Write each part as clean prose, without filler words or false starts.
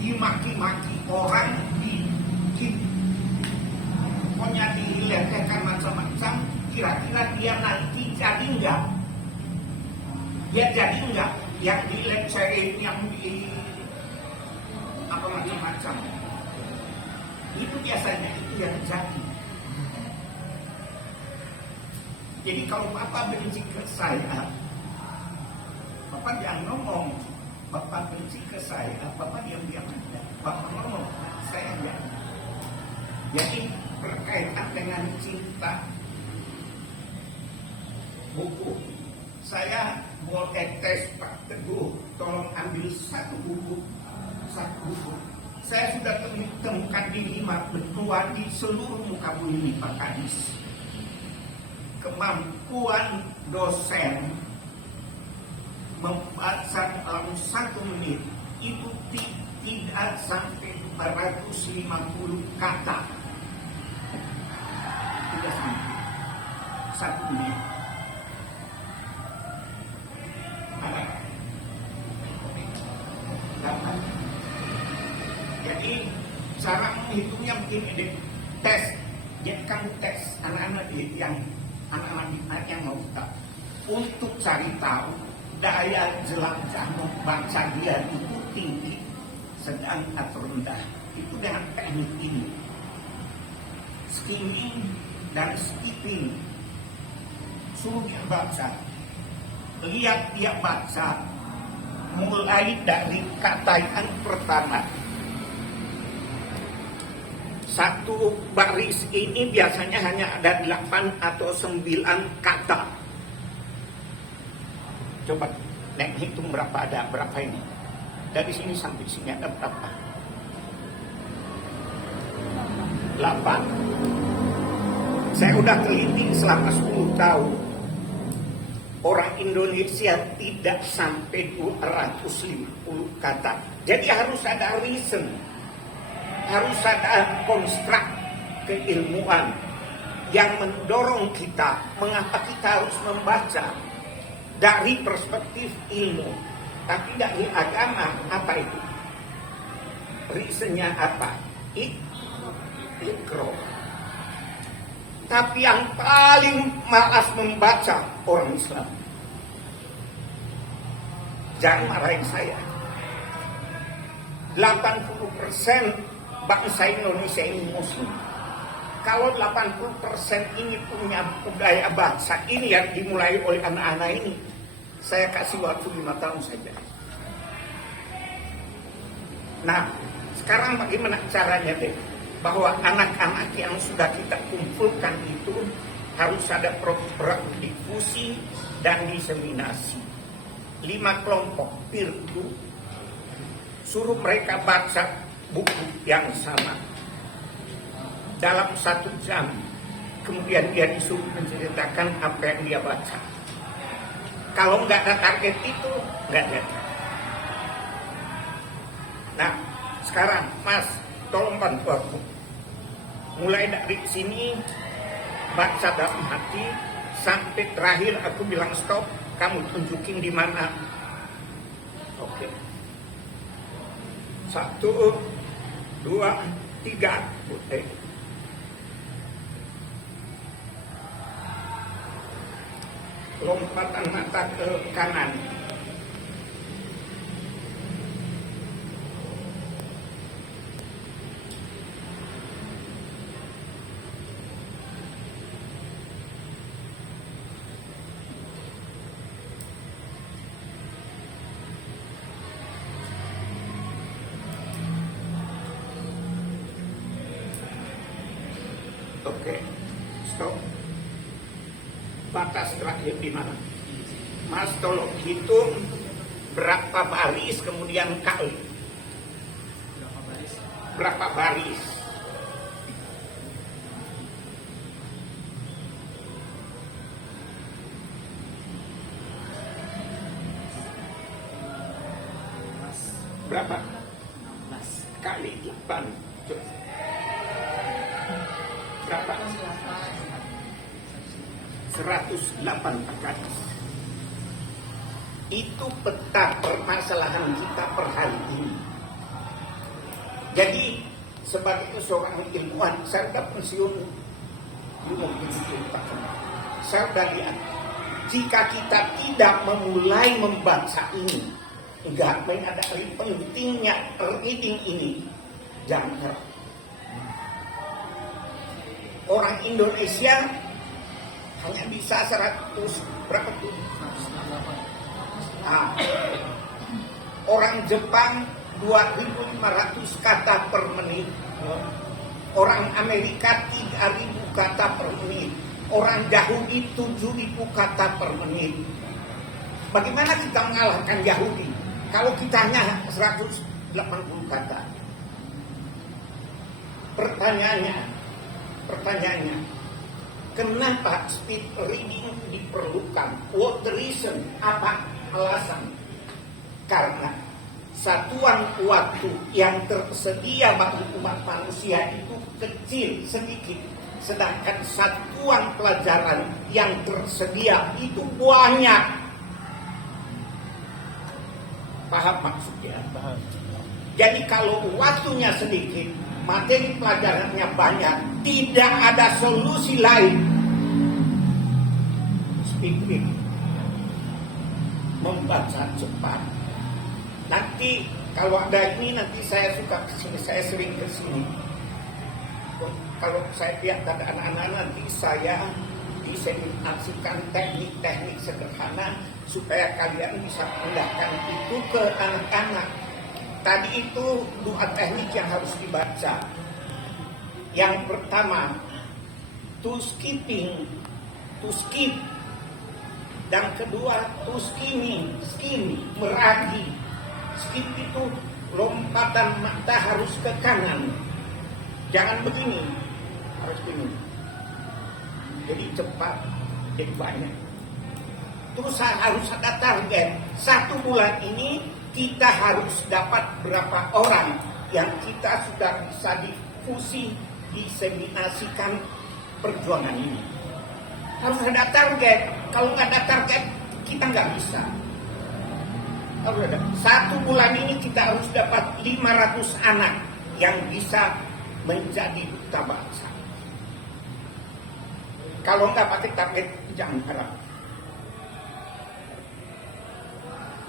dimaki-maki orang, pokoknya dilecehkan macam-macam, kira-kira dia nanti jadi enggak? Dia jadi enggak? Yang dilecehin, yang di apa macam-macam, itu biasanya itu yang jadi. Jadi kalau Bapak benci ke saya, Bapak jangan ngomong. Bapak benci ke saya, Bapak diam-diam aja. Bapak ngomong, saya enggak. Jadi berkaitan dengan cinta, buku, saya boleh tes Pak Teguh, tolong ambil satu buku. Saya sudah temukan di 5 benua di seluruh muka bumi Pak Kadis. Kemampuan dosen membaca dalam 1 menit itu tidak sampai 250 kata. Tidak sampai 1 menit. Jadi cara menghitungnya begini deh. Tes. Jadi kamu tes anak-anak yang mau tahu, untuk cari tahu daya jelajah membaca dia itu tinggi, sedang atau rendah. Itu dengan teknik ini, skimming dan skipping. Suruh dia baca, lihat dia baca mulai dari kata yang pertama. Satu baris ini biasanya hanya ada 8 atau 9 kata. Coba Nek hitung berapa ini. Dari sini sampai sini ada berapa? 8. Saya udah teliti selama 10 tahun. Orang Indonesia tidak sampai 250 kata. Jadi harus ada reason. Harus ada konstruk keilmuan yang mendorong kita mengapa kita harus membaca dari perspektif ilmu, tapi dari agama. Apa itu? Reasonnya apa? Ikro. Tapi yang paling malas membaca orang Islam. Jangan marahin saya. 80% bangsa Indonesia ini Muslim. Kalau 80% ini punya budaya baca, ini yang dimulai oleh anak-anak ini, saya kasih waktu 5 tahun saja. Nah, sekarang bagaimana caranya deh? Bahwa anak-anak yang sudah kita kumpulkan itu harus ada program difusi dan diseminasi. 5 kelompok peer group, suruh mereka baca buku yang sama dalam 1 jam, kemudian dia disuruh menceritakan apa yang dia baca. Kalau nggak ada target itu nggak ada. Nah, sekarang Mas, tolong bantu aku. Mulai dari sini baca dalam hati sampai terakhir aku bilang stop, kamu tunjukin di mana. Oke. 1, 2, 3, lompatan mata ke kanan. Oke, stop. Batas terakhir di mana? Mas, tolong hitung berapa baris kemudian kali. Berapa baris? Berapa? Kali 8. Berapa? 108 kali. Itu peta permasalahan kita per hari ini. Jadi sebagai seorang ilmuwan, saya sudah pensiun ilmu Pak. Saya sudah lihat, jika kita tidak memulai membaca ini, enggak ada pentingnya reading ini, jangan harap. Orang Indonesia hanya bisa 100 berapa tuh? Orang Jepang 2.500 kata per menit. Orang Amerika 3.000 kata per menit. Orang Yahudi 7.000 kata per menit. Bagaimana kita mengalahkan Yahudi kalau kita hanya 180 kata? Pertanyaannya, kenapa speed reading diperlukan? What the reason? Apa alasan? Karena satuan waktu yang tersedia bagi umat manusia itu kecil, sedikit. Sedangkan satuan pelajaran yang tersedia itu banyak. Paham maksudnya? Paham. Jadi kalau waktunya sedikit, materi pelajarannya banyak, tidak ada solusi lain. Speed reading, membaca cepat. Nanti kalau ada ini, nanti saya suka kesini, saya sering kesini. Kalau saya lihat ada anak-anak, nanti saya diseminasikan teknik-teknik sederhana supaya kalian bisa pindahkan itu ke anak-anak. Tadi itu 2 teknik yang harus dibaca. Yang pertama, to skip. Dan kedua, to skim, meragi. Skip itu lompatan mata harus ke kanan. Jangan begini, harus begini. Jadi cepat, jadi banyak. Terus harus ada target. 1 bulan ini kita harus dapat berapa orang yang kita sudah bisa difusi, diseminasikan perjuangan ini. Harus ada target. Kalau nggak ada target, kita nggak bisa. 1 bulan ini kita harus dapat 500 anak yang bisa menjadi duta bangsa. Kalau nggak pakai target, jangan harap.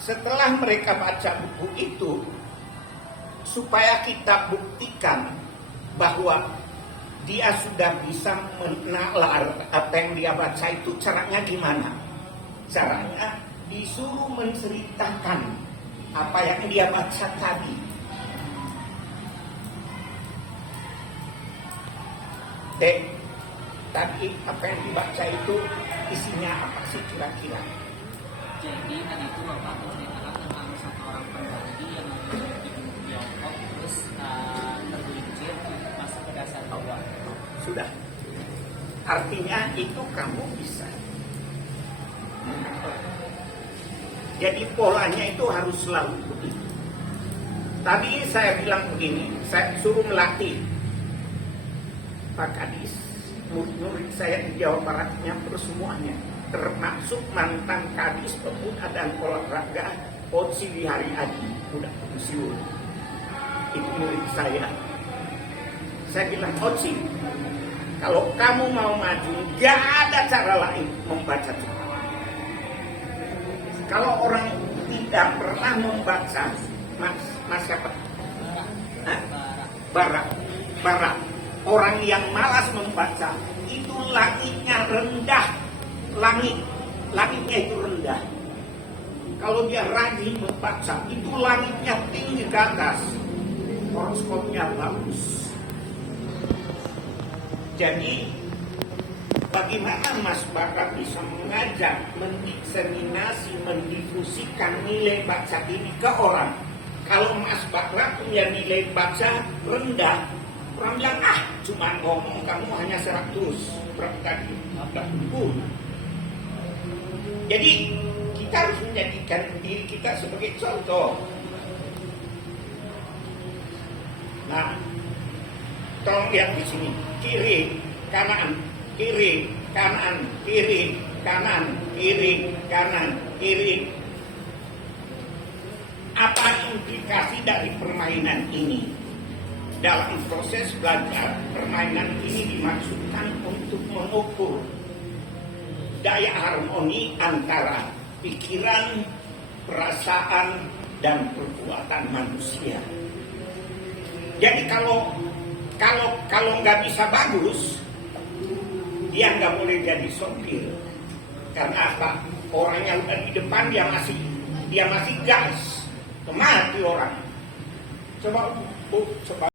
Setelah mereka baca buku itu, supaya kita buktikan bahwa dia sudah bisa menalar apa yang dia baca itu, caranya gimana? Caranya disuruh menceritakan apa yang dia baca tadi. Tadi apa yang dibaca itu isinya apa sih kira-kira? Jadi tadi itu Bapak menceritakan tentang 1 orang pribadi yang di Tiongkok, terus tergelincir masuk ke dasar bawah. Sudah. Artinya itu kamu bisa. Jadi polanya itu harus selalu begitu. Tadi saya bilang begini, saya suruh melatih Pak Kadis, murid-murid saya di Jawa Barat nyampur semuanya, termasuk mantan Kadis Pemuda dan Olahraga Otsi Wihari Adi, udah pensiun. Itu murid saya. Saya bilang, Otsi, kalau kamu mau maju, gak ada cara lain membaca cepat. Kalau orang tidak pernah membaca, mas siapa? Barat. Orang yang malas membaca itu langitnya rendah, langitnya itu rendah. Kalau dia rajin membaca, itu langitnya tinggi ke atas, horoskopnya bagus. Jadi bagaimana Mas Barat bisa mengajak, mendiseminasi, mendifusikan nilai baca ini ke orang? Kalau Mas Barat punya nilai baca rendah, orang bilang, cuma ngomong kamu hanya 100. Berapa tadi? 80. Jadi kita harus menjadikan diri kita sebagai contoh. Nah, tolong lihat di sini, kiri, kanan, kiri, kanan, kiri, kanan, kiri, kanan, kiri. Apa implikasi dari permainan ini? dalam proses belajar, permainan ini dimaksudkan untuk mengukur daya harmoni antara pikiran, perasaan, dan perbuatan manusia. Jadi kalau nggak bisa bagus, dia nggak boleh jadi sopir. Karena apa? Orang yang udah di depan dia masih gas, mati orang. Coba